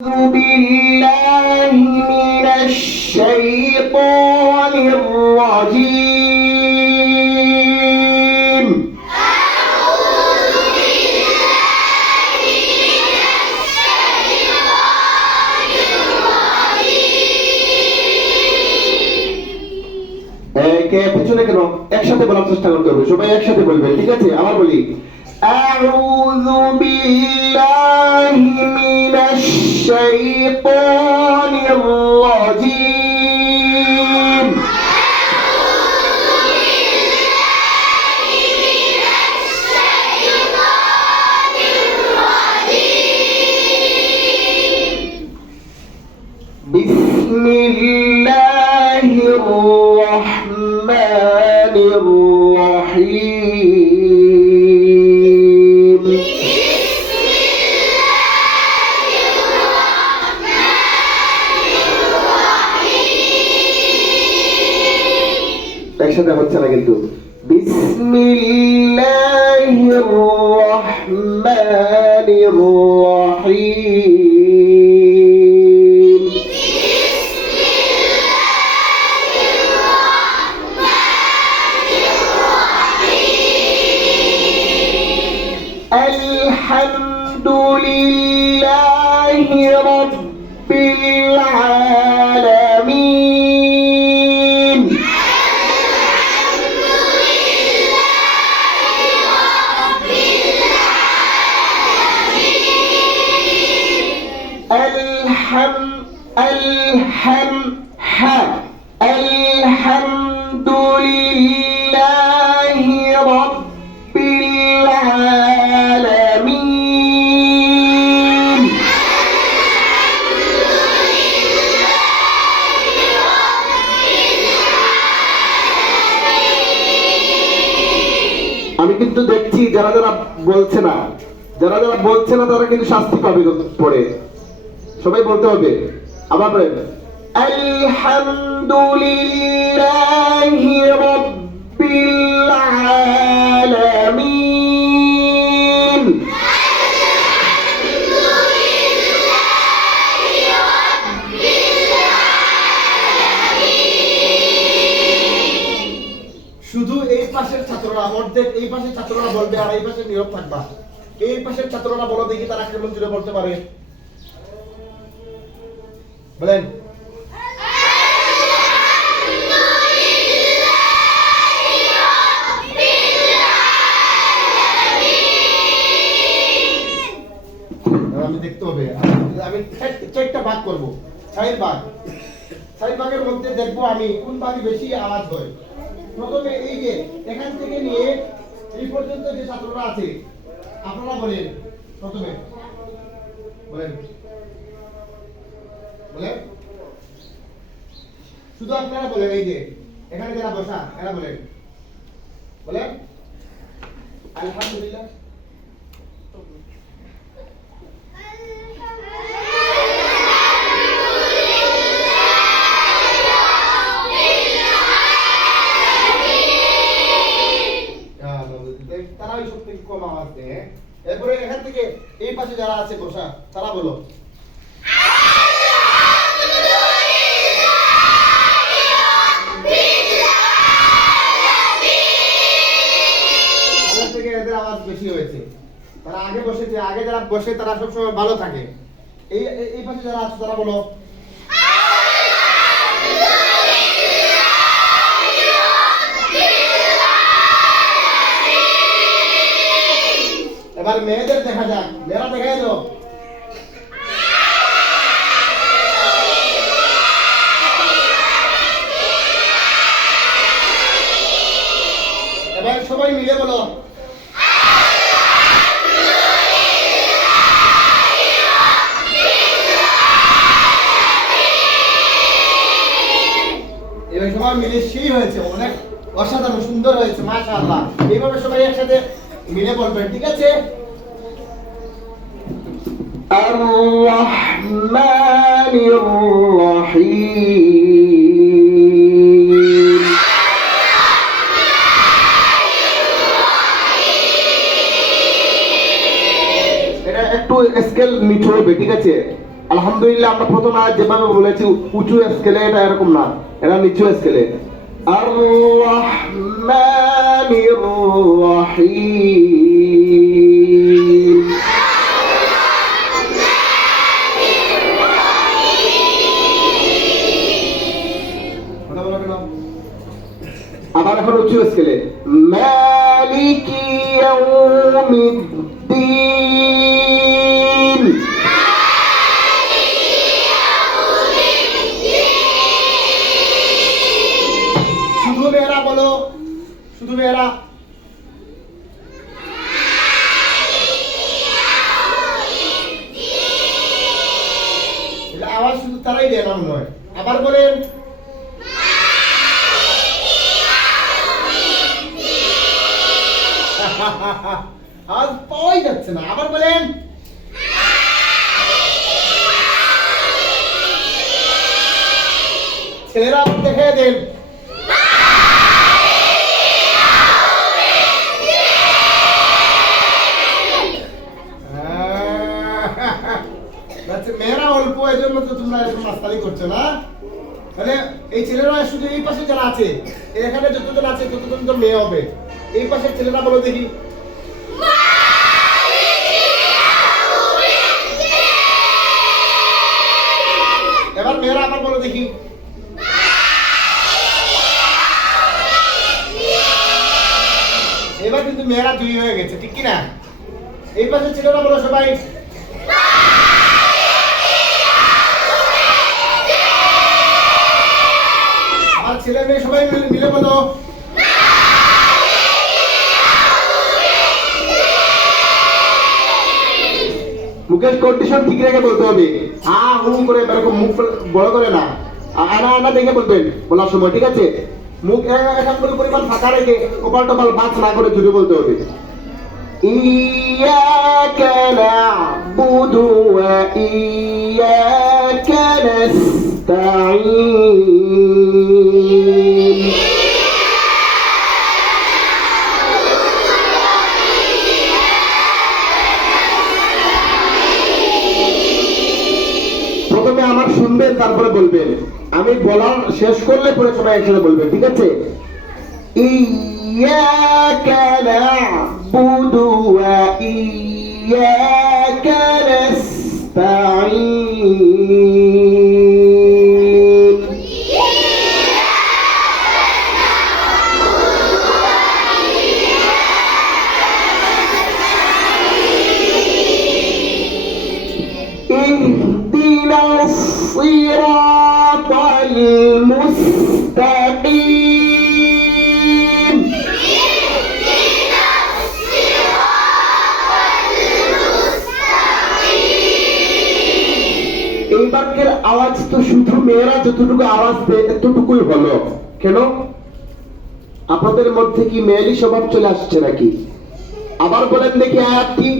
أعوذ بالله من الشيطان الرجيم কে বুঝছো কেন একসাথে বলার চেষ্টা করতে হবে সবাই একসাথে বলবেন ঠিক আছে আবার বলি أعوذ بالله من الشيطان الرجيم بسم الله الرحمن الرحيم একসাথে হচ্ছে না কিন্তু বিসমিল্লাহির রহমানির রহিম আলহামদুলিল্লাহি রাব্বিল আলামিন আলহামদুলিল্লাহি রাব্বিল আলামিন আমি কিন্তু দেখছি যারা যারা বলছে না তারা কিন্তু শাস্তি পাবে পরে সবাই বলতে হবে আবার বলেন আলহামদুলিল্লাহি রাব্বিল আলামিন শুধু এই পাশের ছাত্ররা অর্ধেক এই পাশের ছাত্ররা বলবে আর এই পাশে নীরব থাকবা এই পাশের ছাত্ররা বলো দেখি তারা কেমন জুড়ে বলতে পারে বলেন আমি দেখতে হবে আমি চারটা ভাগ করব চার ভাগের মধ্যে দেখবো আমি কোন ভাগে বেশি আওয়াজ হয় প্রথমে এই যে এখান থেকে নিয়ে এই পর্যন্ত যে ছাত্ররা আছে আপনারা বলেন প্রথমে বলেন শুধু আপনারা বলেন এই যে এখানে যারা বসা এরা বলেন আলহামদুলিল্লাহ তারা ওই সব থেকে কম আওয়াজ দেয় এরপরে এখান থেকে এই পাশে যারা আছে বসা তারা বলো আওয়াজ বেশি হয়েছে তারা আগে বসেছে আগে যারা বসে তারা সবসময় ভালো থাকে এই পাশে যারা আছে তারা বলো এবার মেয়েদের দেখা যাক মেয়েরা দেখাই দাও এবার সবাই মিলে বলো এবার সবাই মিলে সেই হয়েছে অনেক অসাধারণ সুন্দর হয়েছে মাশাআল্লাহ এইভাবে সবাই একসাথে মিলে বলবেন ঠিক আছে আর-রহমানির রহিম এটা একটু স্কেল নিচু হবে ঠিক আছে আলহামদুলিল্লাহ আমরা প্রথম আয়াত যেভাবে বলেছি উঁচু স্কেলে, এটা এরকম না, এটা নিচু স্কেলে। আর রহমানির রহিম। আবার এখন উঁচু স্কেলে মালিকি ইয়াউমিদ্দিন। শুধু মেয়েরা বলো, শুধু মেয়েরা। আওয়াজ শুধু তারাই দেয় না মনে হয়। আবার বলেন আজ পাওয়াই যাচ্ছে না। আবার বলেন ছেলেরা আবার দেখে দেন। মেয়েরা অল্প, এই জন্য তো তোমরা এরকম মাস্তানি করছো না। মানে এই ছেলেরা শুধু এই পাশে যারা আছে, এখানে যতজন আছে ততজন তো মেয়ে হবে। এই পাশের ছেলেরা বলো দেখি। এবার মেয়েরা আবার বলো দেখি। এবার কিন্তু মেয়েরা দুই হয়ে গেছে, ঠিক কি না? এই পাশের ছেলেরা বলো সবাই। আর ছেলে মেয়ে সবাই মিলে বলো মুখের কন্ডিশন ঠিক রেখে বলতে হবে। করে এরকম মুখ বড় করে না, আনা আনা দেখে বলবেন বলার সময়, ঠিক আছে? মুখ এখন করে পরিমাণ ফাঁকা রেখে কপাল টপাল বাজ না করে জুড়ে বলতে হবে। ইয়াকা না'বুদু ওয়া ইয়াকা নাস্তাঈন। প্রথমে আমার শুনবেন, তারপরে বলবেন। আমি বলা শেষ করলে পরে সবাই একসাথে বলবেন, ঠিক আছে? ইয়াকা না'বুদু ওয়া ইয়াকা নাস্তাঈন। اهدنا الصراط المستقيم। এই বাক্যের আওয়াজ তো শুধু মেয়েরা যতটুকু আওয়াজ দেয় এতটুকুই হলো। কেন? আপনাদের মধ্যে কি মেয়েলি স্বভাব চলে আসছে নাকি? আবার বলেন দেখি আয়াতটি।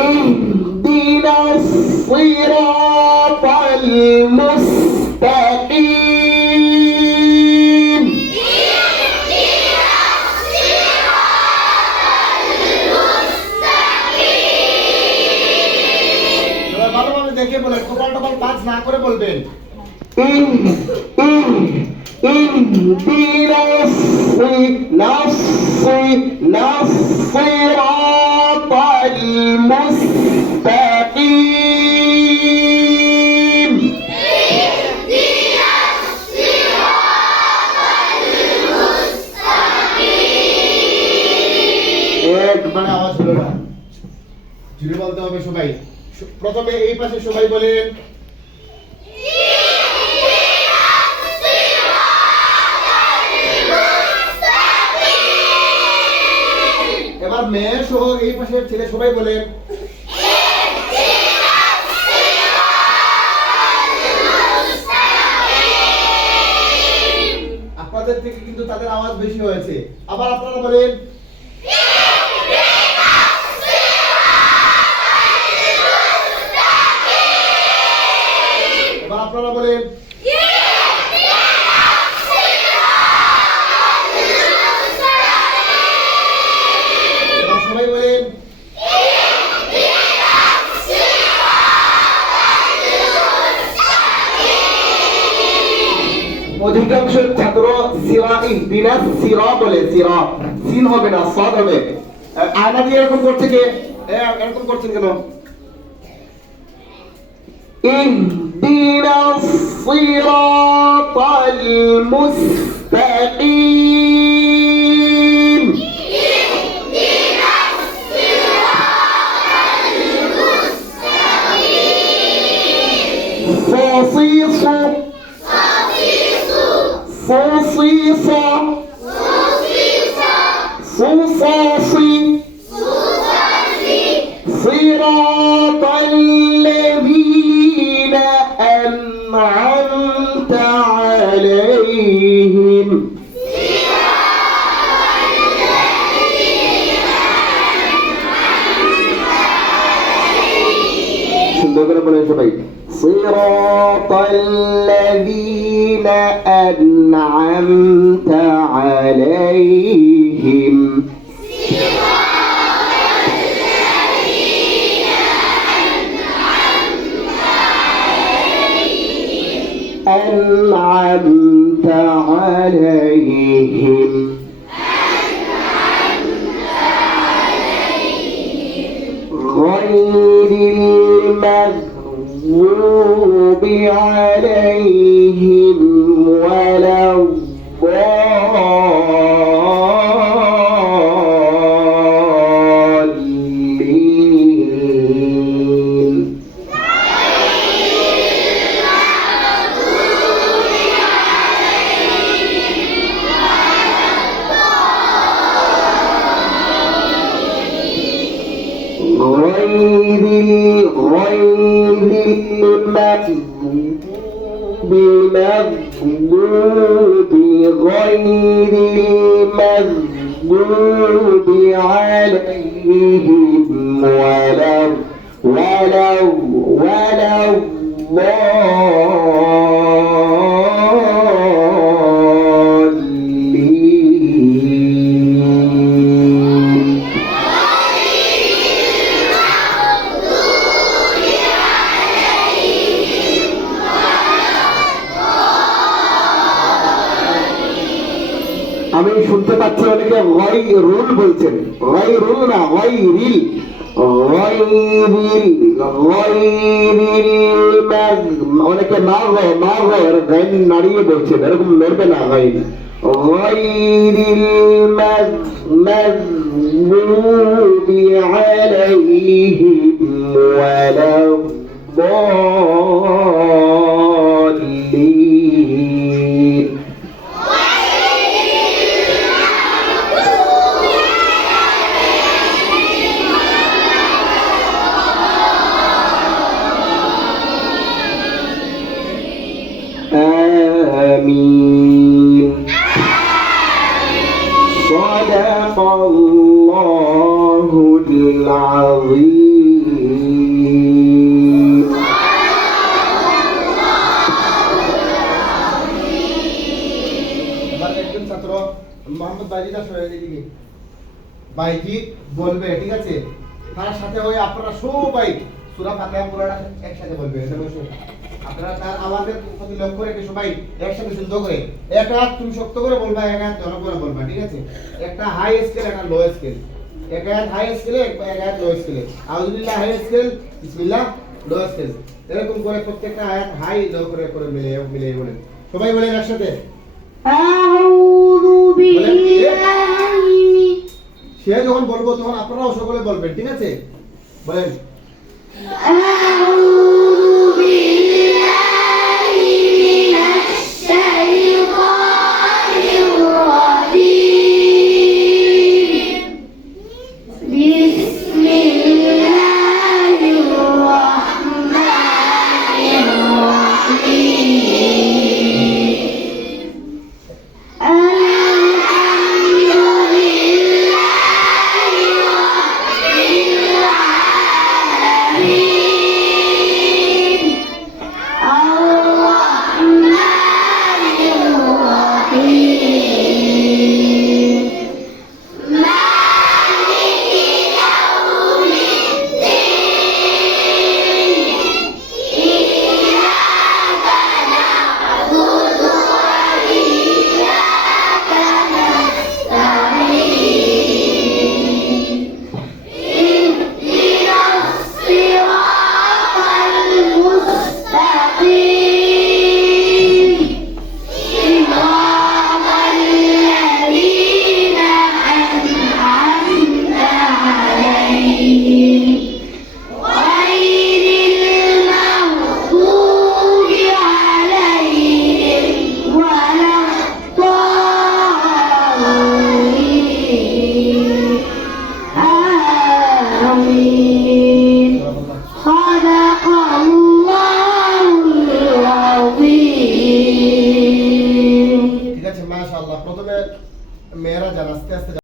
اهدنا الصراط المستقيم। ভালোভাবে দেখে বলেন, কপাল টপাল পাঁচ না করে বলবেন। اهدنا الصراط المستقيم। একবারে আওয়াজ হলো না, জুড়ে বলতে হবে সবাই। প্রথমে এই পাশে সবাই বলেন এবার মেয়ে সহ এই পাশের ছেলে সবাই বলেন আপনাদের থেকে কিন্তু তাদের আওয়াজ বেশি হয়েছে। আবার আপনারা বলেন এবার আপনারা বলেন অধিকাংশ ছাত্র সিরা ইহদিনা সিরা বলে, সিরা সিন হবে না, সাদ হবে। আয়না দিয়ে এরকম করছে কে? এরকম করছেন কেন? ইহদিনা সিরাতাল মুস্তাকিম। صاصيصة صاصيصة صوصاصي صراط الذين أنعمت عليهم صراط الذين أنعمت عليهم أنعمت عليهم غير المغضوب عليهم ولا الضالين. غير المغضوب عليهم ولا الضالين. আমি শুনতে পাচ্ছি অনেকে গায়রুল বলছেন, গায়রুল না গায়রিল, অনেকে না গাইন নাড়িয়ে বলছেন, এরকম নড়বে না গাইন। গায়রিল মাগদুবি আলাইহিম ওয়ালা الضالين. آمين. صدق الله العظيم. একজন ছাত্র মোহাম্মদ বাইজিদা দিকে বাইজিদ বলবে, ঠিক আছে? তার সাথে হয়ে আপনারা সবাই সূরা ফাতিহা পুরোটা একসাথে বলবে। এটা বসে আপনারা তার আমাদের প্রতি লক্ষ্য রেখে সবাই একসাথে শুদ্ধ করে এক হাত তুমি শক্ত করে বলবা, এক হাত জোর করে বলবা, ঠিক আছে? একটা হাই স্কেল, একটা লো স্কেল। এক হাত হাই স্কেলে, এক হাত লো স্কেলে। আউযুবিল্লাহ হাই স্কেল, বিসমিল্লাহ লো স্কেল। এরকম করে প্রত্যেকটা আয়াত হাই লো করে করে মিলিয়ে বলেন। সবাই বলেন একসাথে, আউযু বিল্লাহি। সে যখন বলবো তখন আপনারাও সকলে বলবেন, ঠিক আছে? বলেন, আউযু বিল্লাহি মিনাশ শাইতানির রাজিম। বিসমিল্লাহির রাহমানির রাহিম। আছে মাশাআল্লাহ। প্রথমে মেয়েরা যান, আস্তে আস্তে